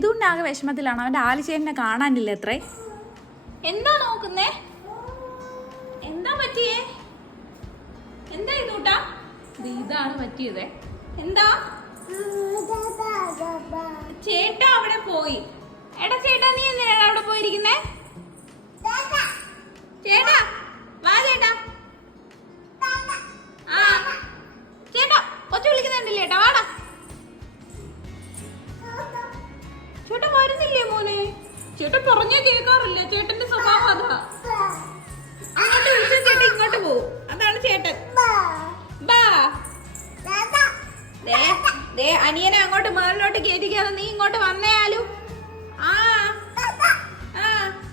ഇതുകൊണ്ടാകെ വിഷമത്തിലാണ്. അവൻ്റെ ആലിച്ചേട്ടനെ കാണാനില്ല എത്രേ. എന്താ നോക്കുന്നേ? എന്താ പറ്റിയേ? എന്താ ഇതൂട്ടാ? ഇതാണ് പറ്റിയതേ. എന്താ? ചേട്ടാ അവിടെ പോയി. എടാ ചേട്ടാ, നീ എന്തിനാണ് അവിടെ പോയിരിക്കുന്നേ? ചേട്ടാ വാ ചേട്ടാ. ആ ചേട്ടാ കൊച്ചു വിളിക്കുന്നുണ്ടല്ലേ ചേട്ടാ, വാടാ. ചേട്ടൻ വരുന്നില്ലേ മോനെ? ചേട്ടൻ പറഞ്ഞാ കേൾക്കാറില്ല. ചേട്ടന്റെ സ്വഭാവം അതാ. അങ്ങോട്ട് വിളിച്ച ചേട്ടൻ ഇങ്ങോട്ട് പോവും. അതാണ് ചേട്ടൻ. ബാ ദേ അനിയനെ അങ്ങോട്ട് മേളിലോട്ട് കയറ്റിക്കാതെ നീ ഇങ്ങോട്ട് വന്നേയാലും. ആ ആ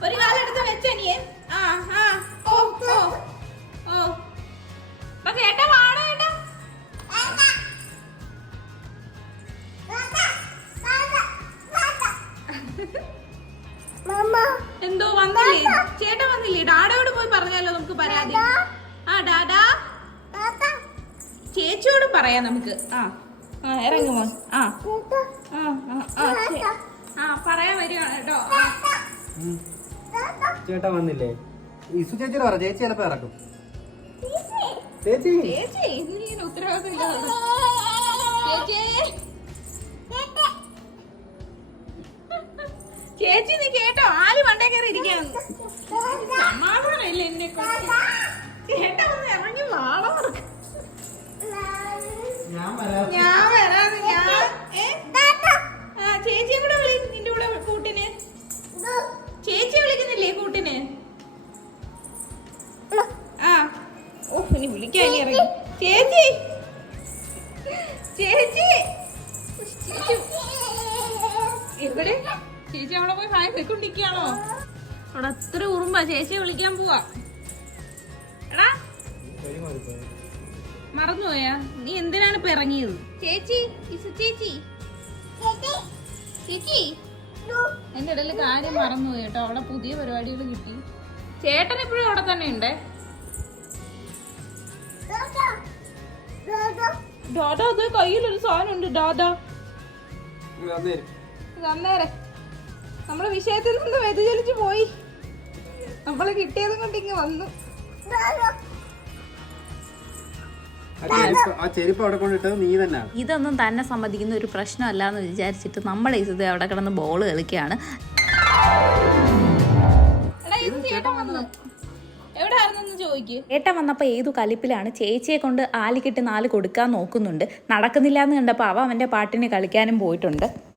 ഒരു കാലെടുത്ത് വെച്ചനിയൻ. ആ ആ ഓ ഓ ഓ അപ്പൊ ചേട്ടാ വാടോ ചേട്ടാ. എന്തോ വന്നില്ലേ ചേട്ടാ? വന്നില്ലേ? ഡാഡയോട് പോയി പറഞ്ഞാലോ നമുക്ക് പരാതി. ആ ഡാഡാ ചേച്ചിയോട് പറയാം നമുക്ക്. ആ ആ ഇറങ്ങുമോ? ആ ആ പറയാൻ വരികയാണ് കേട്ടോ. ചേട്ടാ വന്നില്ലേ? ഇസു ചേച്ചിയോട് പറ, ചേച്ചി ചിലപ്പോ ഇറക്കും. ചേച്ചി ചേച്ചി നീ ഉത്തരവാദിത്തമില്ല. ചേച്ചി നീ കേട്ടോ? ആല് മണ്ടേ കയറി ഇരിക്കാന്ന്. സമാധാനമില്ല എന്നെ കൊണ്ട്. ചേട്ടാ ഒന്ന് ഇറങ്ങി വാളോ. ഞാൻ വരാന്ന്. ചേച്ചിയെ കൂടെ വിളി. നിന്റെ കൂടെ കൂട്ടിന് ചേച്ചിയെ വിളിക്കുന്നില്ലേ കൂട്ടിന്? ആ ഓ ഇനി വിളിക്കാൻ ഇറങ്ങി. ചേച്ചി ചേച്ചി ഇവിടെ ചേച്ചി അവിടെ പോയി ഹായ് പോയിക്കൊണ്ടിരിക്കുകയാണോ? അവിടെ അത്ര ഉറുമ്പാ. ചേച്ചിയെ വിളിക്കാൻ പോവാ. എടാ മറന്നുപോയാ? നീ എന്തിനാണ് ഇപ്പൊ ഇറങ്ങിയത്? ചേച്ചി ചേച്ചി ചേച്ചി എന്റെ ഇടയിൽ കാര്യം മറന്നുപോയി കേട്ടോ. അവിടെ പുതിയ പരിപാടികൾ കിട്ടി. ചേട്ടൻ ഇപ്പോഴും അവിടെ തന്നെ ഉണ്ടേ. ഡാഡാ അത് കയ്യിലൊരു സാധനം ഉണ്ട്. ഡാഡാ അന്നേരെ നമ്മുടെ വിഷയത്തിൽ നിന്ന് വ്യതിചലിച്ചു പോയി. നമ്മള് കിട്ടിയതും കൊണ്ട് ഇങ്ങ് വന്നു. ഇതൊന്നും തന്നെ സമ്മതിക്കുന്ന ഒരു പ്രശ്നമല്ല എന്ന് വിചാരിച്ചിട്ട് നമ്മൾ ഇത് അവിടെ കിടന്ന് ബോൾ കളിക്കുകയാണ്. ഏട്ടൻ വന്നപ്പോൾ ഏതു കലിപ്പിലാണ് ചേച്ചിയെ കൊണ്ട് ആലിക്കിട്ട് 4 കൊടുക്കാൻ നോക്കുന്നുണ്ട്. നടക്കുന്നില്ല എന്ന് കണ്ടപ്പോൾ അവൻ്റെ പാട്ടിന് കളിക്കാനും പോയിട്ടുണ്ട്.